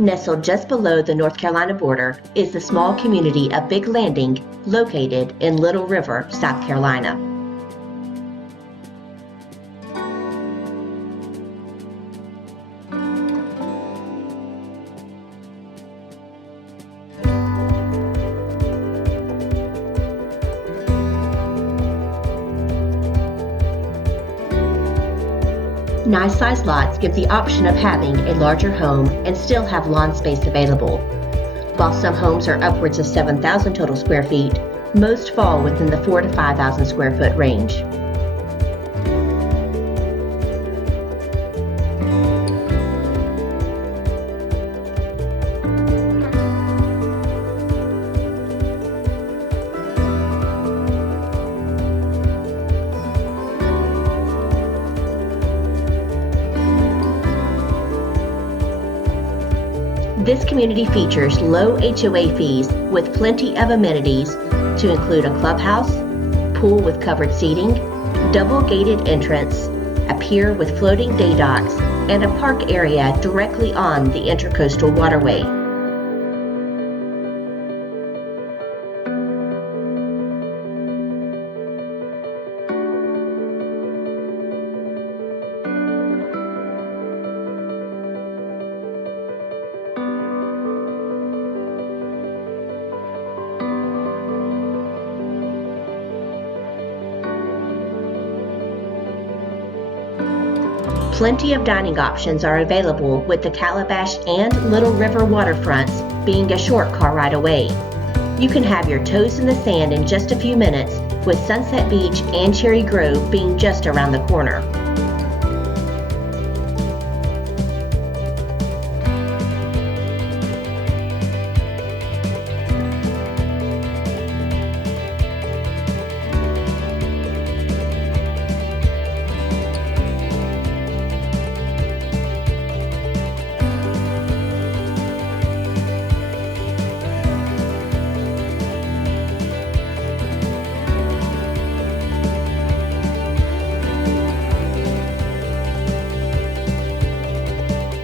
Nestled just below the North Carolina border is the small community of Big Landing, located in Little River, South Carolina. Nice sized lots give the option of having a larger home and still have lawn space available. While some homes are upwards of 7,000 total square feet, most fall within the 4,000 to 5,000 square foot range. This community features low HOA fees with plenty of amenities to include a clubhouse, pool with covered seating, double gated entrance, a pier with floating day docks, and a park area directly on the Intercoastal Waterway. Plenty of dining options are available, with the Calabash and Little River waterfronts being a short car ride away. You can have your toes in the sand in just a few minutes, with Sunset Beach and Cherry Grove being just around the corner.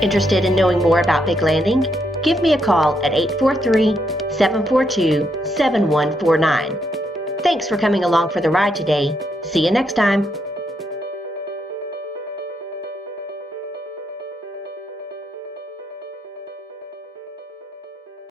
Interested in knowing more about Big Landing? Give me a call at 843-742-7149. Thanks for coming along for the ride today. See you next time.